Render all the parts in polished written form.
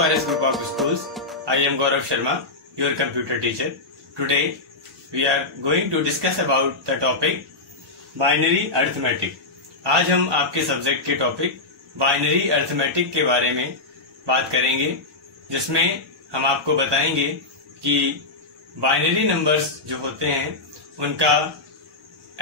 RS Group of Schools. I am Gaurav Sharma, your computer teacher. Today we are going to discuss about the topic Binary Arithmetic. आज हम आपके subject के topic binary arithmetic के बारे में बात करेंगे, जिसमें हम आपको बताएंगे कि बाइनरी नंबर्स जो होते हैं उनका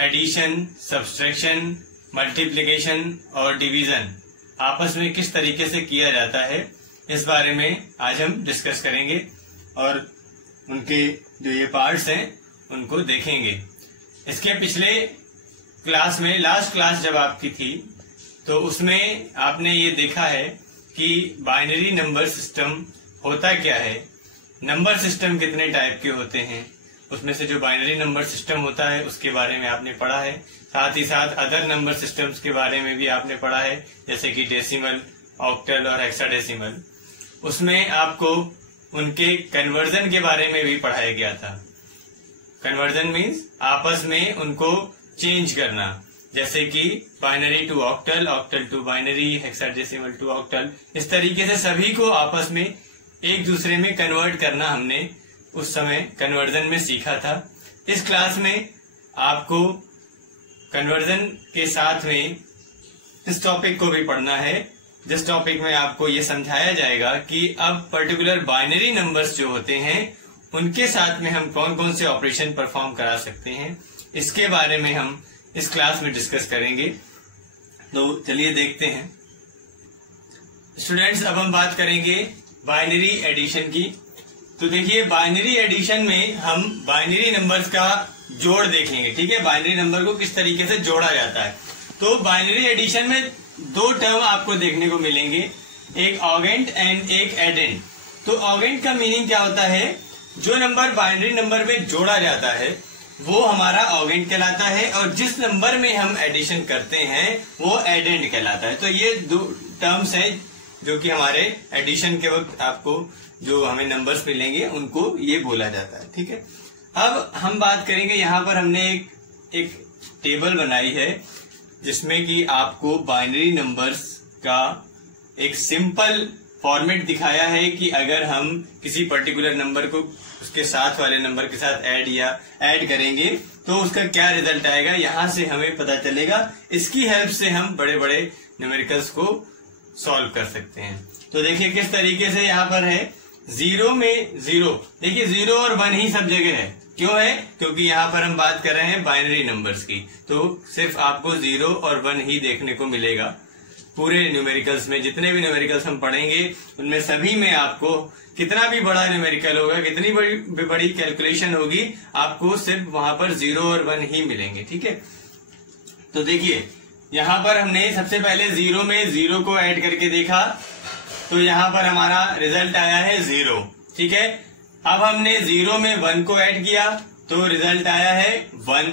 एडिशन, सब्सट्रैक्शन, मल्टीप्लिकेशन और डिवीजन आपस में किस तरीके से किया जाता है, इस बारे में आज हम डिस्कस करेंगे और उनके जो ये पार्ट्स हैं उनको देखेंगे। इसके पिछले क्लास में, लास्ट क्लास जब आपकी थी, तो उसमें आपने ये देखा है कि बाइनरी नंबर सिस्टम होता क्या है, नंबर सिस्टम कितने टाइप के होते हैं, उसमें से जो बाइनरी नंबर सिस्टम होता है उसके बारे में आपने पढ़ा है। साथ ही साथ अदर नंबर सिस्टम्स के बारे में भी आपने पढ़ा है, जैसे कि डेसिमल, ऑक्टल और हेक्साडेसिमल। उसमें आपको उनके कन्वर्जन के बारे में भी पढ़ाया गया था। कन्वर्जन मीन्स आपस में उनको चेंज करना, जैसे कि binary to octal, octal to binary, hexadecimal to octal. इस तरीके से सभी को आपस में एक दूसरे में कन्वर्ट करना हमने उस समय कन्वर्जन में सीखा था। इस क्लास में आपको कन्वर्जन के साथ में इस टॉपिक को भी पढ़ना है, जिस टॉपिक में आपको ये समझाया जाएगा कि अब पर्टिकुलर बाइनरी नंबर्स जो होते हैं उनके साथ में हम कौन कौन से ऑपरेशन परफॉर्म करा सकते हैं, इसके बारे में हम इस क्लास में डिस्कस करेंगे। तो चलिए देखते हैं स्टूडेंट्स। अब हम बात करेंगे बाइनरी एडिशन की। तो देखिए, बाइनरी एडिशन में हम बाइनरी नंबर्स का जोड़ देखेंगे, ठीक है, बाइनरी नंबर को किस तरीके से जोड़ा जाता है। तो बाइनरी एडिशन में दो टर्म आपको देखने को मिलेंगे, एक ऑगेंट एंड एक एडेंट। तो ऑगेंट का मीनिंग क्या होता है, जो नंबर बाइनरी नंबर में जोड़ा जाता है वो हमारा ऑगेंट कहलाता है, और जिस नंबर में हम एडिशन करते हैं वो एडेंट कहलाता है। तो ये दो टर्म्स हैं जो कि हमारे एडिशन के वक्त आपको जो हमें नंबर्स मिलेंगे उनको ये बोला जाता है, ठीक है। अब हम बात करेंगे, यहाँ पर हमने एक टेबल बनाई है जिसमें कि आपको बाइनरी नंबर्स का एक सिंपल फॉर्मेट दिखाया है कि अगर हम किसी पर्टिकुलर नंबर को उसके साथ वाले नंबर के साथ ऐड करेंगे तो उसका क्या रिजल्ट आएगा, यहां से हमें पता चलेगा। इसकी हेल्प से हम बड़े बड़े न्यूमेरिकल्स को सॉल्व कर सकते हैं। तो देखिए किस तरीके से यहाँ पर है, जीरो में जीरो, देखिए 0 और 1 ही सब जगह है। क्यों है? क्योंकि यहाँ पर हम बात कर रहे हैं बाइनरी नंबर्स की, तो सिर्फ आपको 0 और 1 ही देखने को मिलेगा। पूरे न्यूमेरिकल्स में जितने भी न्यूमेरिकल्स हम पढ़ेंगे उनमें सभी में आपको कितना भी बड़ा न्यूमेरिकल होगा, कितनी बड़ी कैलकुलेशन होगी, आपको सिर्फ वहां पर 0 और 1 ही मिलेंगे, ठीक है। तो देखिए यहाँ पर हमने सबसे पहले 0 में 0 को ऐड करके देखा, तो यहाँ पर हमारा रिजल्ट आया है 0, ठीक है। अब हमने 0 में 1 को ऐड किया तो रिजल्ट आया है 1,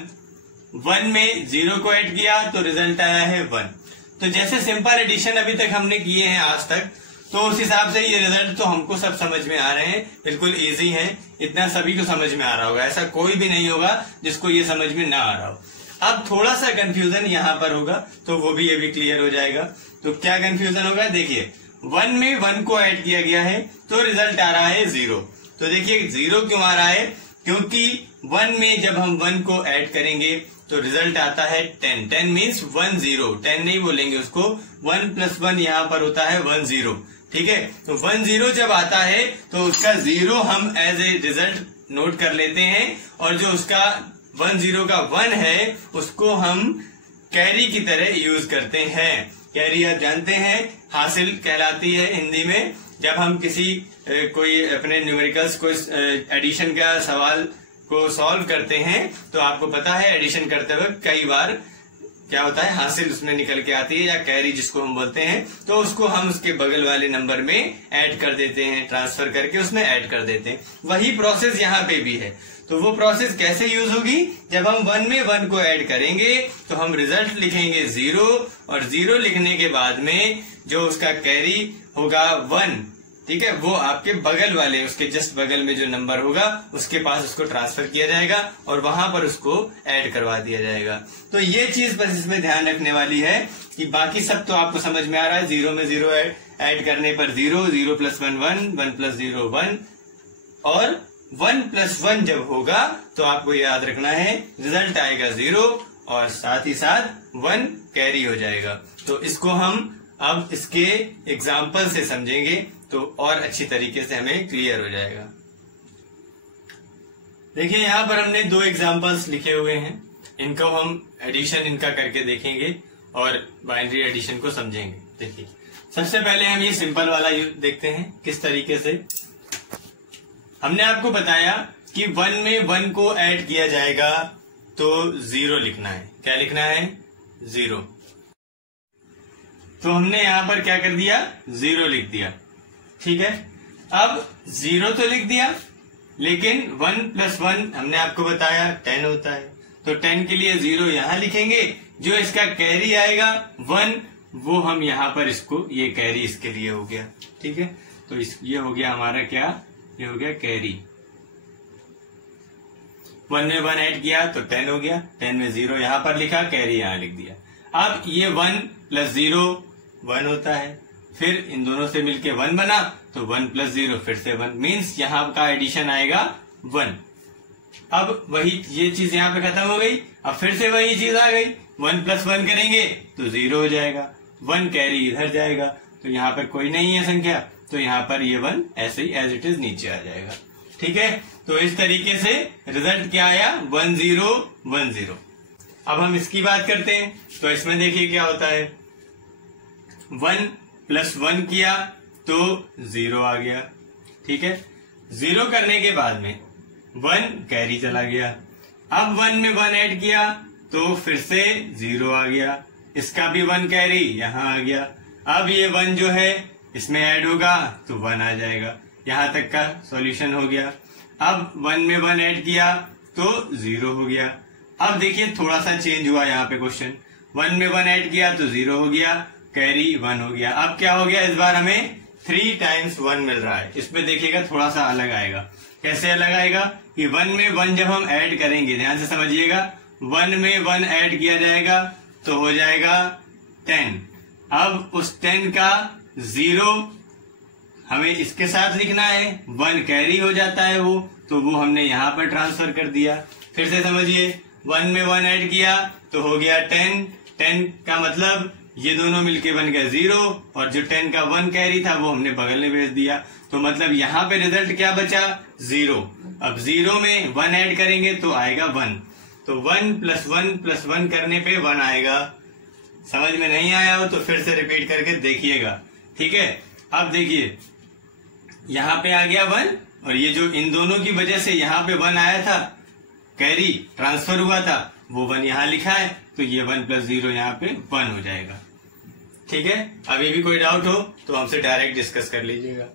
1 में 0 को ऐड किया तो रिजल्ट आया है 1। तो जैसे सिंपल एडिशन अभी तक हमने किए हैं आज तक, तो उस हिसाब से ये रिजल्ट तो हमको सब समझ में आ रहे हैं, बिल्कुल इजी है, इतना सभी को समझ में आ रहा होगा, ऐसा कोई भी नहीं होगा जिसको ये समझ में ना आ रहा हो। अब थोड़ा सा कंफ्यूजन यहाँ पर होगा, तो वो भी अभी क्लियर हो जाएगा। तो क्या कंफ्यूजन होगा, देखिए 1 में 1 को ऐड किया गया है तो रिजल्ट आ रहा है 0। तो देखिए 0 क्यों आ रहा है, क्योंकि 1 में जब हम 1 को ऐड करेंगे तो रिजल्ट आता है 10, 10 मीन्स 1 0, 10 नहीं बोलेंगे उसको, 1 + 1 यहाँ पर होता है 1 0, ठीक है। तो 1 0 जब आता है तो उसका 0 हम एज ए रिजल्ट नोट कर लेते हैं, और जो उसका 1 0 का 1 है उसको हम कैरी की तरह यूज करते हैं। कैरी आप जानते हैं हासिल कहलाती है हिंदी में। जब हम किसी कोई अपने न्यूमेरिकल्स को एडिशन का सवाल को सॉल्व करते हैं तो आपको पता है एडिशन करते वक्त कई बार क्या होता है, हासिल उसमें निकल के आती है, या कैरी जिसको हम बोलते हैं, तो उसको हम उसके बगल वाले नंबर में ऐड कर देते हैं, ट्रांसफर करके उसमें ऐड कर देते हैं। वही प्रोसेस यहाँ पे भी है। तो वो प्रोसेस कैसे यूज होगी, जब हम 1 में 1 को ऐड करेंगे तो हम रिजल्ट लिखेंगे 0, और 0 लिखने के बाद में जो उसका कैरी होगा 1, ठीक है, वो आपके बगल वाले, उसके जस्ट बगल में जो नंबर होगा उसके पास उसको ट्रांसफर किया जाएगा और वहां पर उसको ऐड करवा दिया जाएगा। तो ये चीज बस इसमें ध्यान रखने वाली है कि बाकी सब तो आपको समझ में आ रहा है। 0 में 0 ऐड करने पर 0, 0 + 1 1, 1 + 0 1, और 1 + 1 जब होगा तो आपको याद रखना है रिजल्ट आएगा 0 और साथ ही साथ 1 कैरी हो जाएगा। तो इसको हम अब इसके एग्जाम्पल से समझेंगे तो और अच्छी तरीके से हमें क्लियर हो जाएगा। देखिए यहां पर हमने 2 एग्जाम्पल्स लिखे हुए हैं, इनको हम एडिशन इनका करके देखेंगे और बाइनरी एडिशन को समझेंगे। देखिए सबसे पहले हम ये सिंपल वाला देखते हैं किस तरीके से। हमने आपको बताया कि 1 में 1 को ऐड किया जाएगा तो 0 लिखना है। क्या लिखना है? 0। तो हमने यहां पर क्या कर दिया? 0 लिख दिया। ठीक है, अब 0 तो लिख दिया, लेकिन 1 + 1 हमने आपको बताया 10 होता है, तो 10 के लिए 0 यहां लिखेंगे। जो इसका कैरी आएगा 1, वो हम यहां पर इसको, ये कैरी इसके लिए हो गया। ठीक है, तो ये हो गया हमारा क्या? ये हो गया कैरी। 1 में 1 ऐड किया तो 10 हो गया, 10 में 0 यहां पर लिखा, कैरी यहां लिख दिया। अब ये 1 + 0 1 होता है, फिर इन दोनों से मिलके 1 बना तो 1 + 0 फिर से 1, मीन्स यहां का एडिशन आएगा 1। अब वही ये चीज यहां पे खत्म हो गई, अब फिर से वही चीज आ गई, 1 + 1 करेंगे तो 0 हो जाएगा, 1 कैरी इधर जाएगा, तो यहाँ पर कोई नहीं है संख्या, तो यहाँ पर ये 1 ऐसे ही एज इट इज नीचे आ जाएगा। ठीक है, तो इस तरीके से रिजल्ट क्या आया? 1 0 1 0। अब हम इसकी बात करते हैं, तो इसमें देखिए क्या होता है। 1 + 1 किया तो 0 आ गया। ठीक है, 0 करने के बाद में 1 कैरी चला गया। अब 1 में 1 ऐड किया तो फिर से 0 आ गया, इसका भी 1 कैरी यहां आ गया। अब ये 1 जो है इसमें ऐड होगा तो 1 आ जाएगा। यहां तक का सॉल्यूशन हो गया। अब 1 में 1 ऐड किया तो 0 हो गया। अब देखिए थोड़ा सा चेंज हुआ यहाँ पे क्वेश्चन, 1 में 1 ऐड किया तो 0 हो गया, कैरी 1 हो गया। अब क्या हो गया? इस बार हमें 3 × 1 मिल रहा है। इसमें देखिएगा थोड़ा सा अलग आएगा। कैसे अलग आएगा कि 1 में 1 जब हम ऐड करेंगे, ध्यान से समझिएगा, 1 में 1 ऐड किया जाएगा तो हो जाएगा 10। अब उस 10 का 0 हमें इसके साथ लिखना है, 1 कैरी हो जाता है वो, तो वो हमने यहाँ पर ट्रांसफर कर दिया। फिर से समझिए, 1 में 1 ऐड किया तो हो गया 10, 10 का मतलब ये दोनों मिलके बन गया 0, और जो 10 का 1 कैरी था वो हमने बगल में भेज दिया। तो मतलब यहाँ पे रिजल्ट क्या बचा? 0। अब 0 में 1 ऐड करेंगे तो आएगा 1, तो 1 + 1 + 1 करने पे 1 आएगा। समझ में नहीं आया हो तो फिर से रिपीट करके देखिएगा। ठीक है, अब देखिए यहाँ पे आ गया 1, और ये जो इन दोनों की वजह से यहाँ पे 1 आया था, कैरी ट्रांसफर हुआ था, वो 1 यहाँ लिखा है, तो ये 1 + 0 यहाँ पे 1 हो जाएगा। ठीक है, अभी भी कोई डाउट हो तो हमसे डायरेक्ट डिस्कस कर लीजिएगा।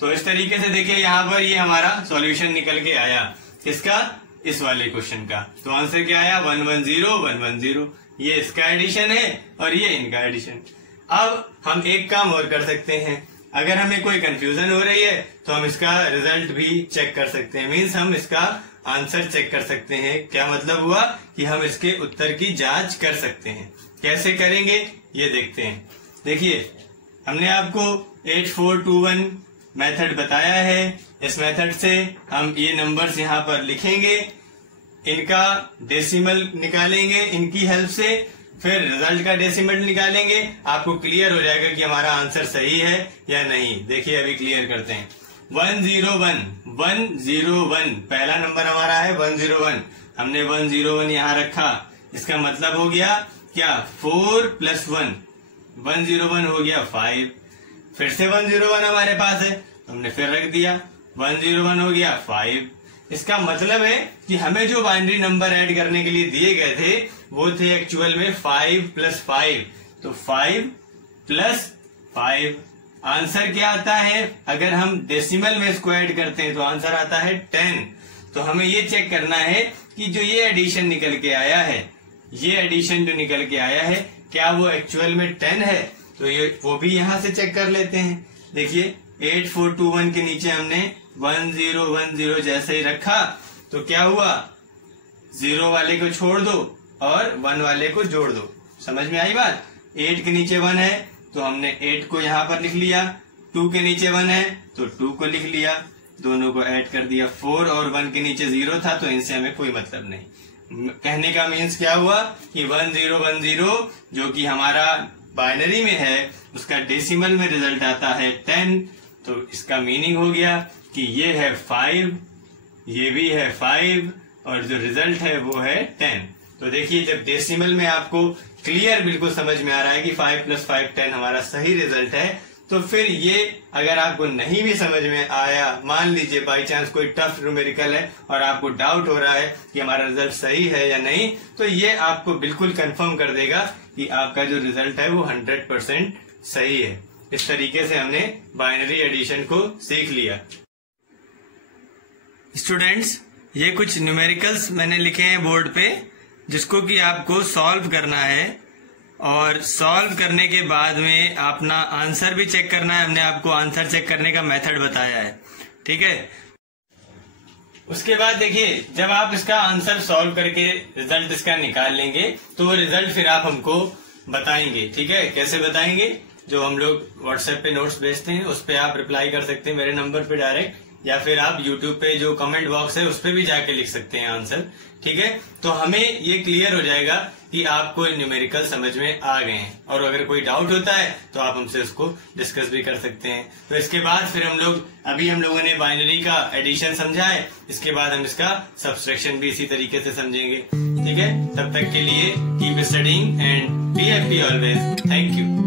तो इस तरीके से देखिए यहाँ पर ये हमारा सॉल्यूशन निकल के आया, किसका? इस वाले क्वेश्चन का। तो आंसर क्या आया? 1 1 0 1 1 0। ये इसका एडिशन है और ये इनका एडिशन। अब हम एक काम और कर सकते हैं, अगर हमें कोई कंफ्यूजन हो रही है तो हम इसका रिजल्ट भी चेक कर सकते हैं, मीन्स हम इसका आंसर चेक कर सकते हैं। क्या मतलब हुआ कि हम इसके उत्तर की जांच कर सकते हैं। कैसे करेंगे ये देखते हैं। देखिए हमने आपको 8421 मेथड बताया है। इस मेथड से हम ये नंबर्स यहाँ पर लिखेंगे, इनका डेसिमल निकालेंगे इनकी हेल्प से, फिर रिजल्ट का डेसिमल निकालेंगे। आपको क्लियर हो जाएगा कि हमारा आंसर सही है या नहीं। देखिए अभी क्लियर करते हैं। 101 101 पहला नंबर हमारा है 101, हमने 101 यहाँ रखा। इसका मतलब हो गया क्या? 4 + 1 101 हो गया 5। फिर से 101 हमारे पास है, हमने फिर रख दिया, 101 हो गया 5। इसका मतलब है कि हमें जो बाइनरी नंबर ऐड करने के लिए दिए गए थे वो थे एक्चुअल में 5 + 5। तो 5 + 5 आंसर क्या आता है? अगर हम डेसिमल में इसको ऐड करते हैं तो आंसर आता है 10। तो हमें ये चेक करना है कि जो ये एडिशन निकल के आया है, ये एडिशन जो निकल के आया है क्या वो एक्चुअल में 10 है? तो ये वो भी यहां से चेक कर लेते हैं। देखिए 8421 के नीचे हमने 1010 जैसे ही रखा तो क्या हुआ, 0 वाले को छोड़ दो और 1 वाले को जोड़ दो। समझ में आई बात। 8 के नीचे 1 है तो हमने 8 को यहाँ पर लिख लिया, 2 के नीचे 1 है तो 2 को लिख लिया, दोनों को ऐड कर दिया। 4 और 1 के नीचे 0 था तो इनसे हमें कोई मतलब नहीं। कहने का मीन्स क्या हुआ कि 1010 जो कि हमारा बाइनरी में है उसका डेसिमल में रिजल्ट आता है 10। तो इसका मीनिंग हो गया कि ये है 5, ये भी है 5 और जो रिजल्ट है वो है 10। तो देखिए जब डेसिमल में आपको क्लियर बिल्कुल समझ में आ रहा है कि 5 + 5 10 हमारा सही रिजल्ट है, तो फिर ये अगर आपको नहीं भी समझ में आया, मान लीजिए बाई चांस कोई टफ न्यूमेरिकल है और आपको डाउट हो रहा है कि हमारा रिजल्ट सही है या नहीं, तो ये आपको बिल्कुल कंफर्म कर देगा कि आपका जो रिजल्ट है वो 100% सही है। इस तरीके से हमने बाइनरी एडिशन को सीख लिया। स्टूडेंट्स, ये कुछ न्यूमेरिकल्स मैंने लिखे हैं बोर्ड पे जिसको कि आपको सॉल्व करना है और सॉल्व करने के बाद में अपना आंसर भी चेक करना है। हमने आपको आंसर चेक करने का मेथड बताया है, ठीक है। उसके बाद देखिए जब आप इसका आंसर सॉल्व करके रिजल्ट इसका निकाल लेंगे तो वो रिजल्ट फिर आप हमको बताएंगे, ठीक है। कैसे बताएंगे, जो हम लोग व्हाट्सएप पे नोट्स भेजते हैं उस पे आप रिप्लाई कर सकते हैं मेरे नंबर पे डायरेक्ट, या फिर आप यूट्यूब पे जो कमेंट बॉक्स है उस पे भी जाके लिख सकते हैं आंसर, ठीक है। तो हमें ये क्लियर हो जाएगा कि आपको न्यूमेरिकल समझ में आ गए हैं, और अगर कोई डाउट होता है तो आप हमसे उसको डिस्कस भी कर सकते हैं। तो इसके बाद फिर हम लोगों ने बाइनरी का एडिशन समझा है, इसके बाद हम इसका सब्सट्रैक्शन भी इसी तरीके से समझेंगे, ठीक है। तब तक के लिए keep studying and be happy always. Thank you.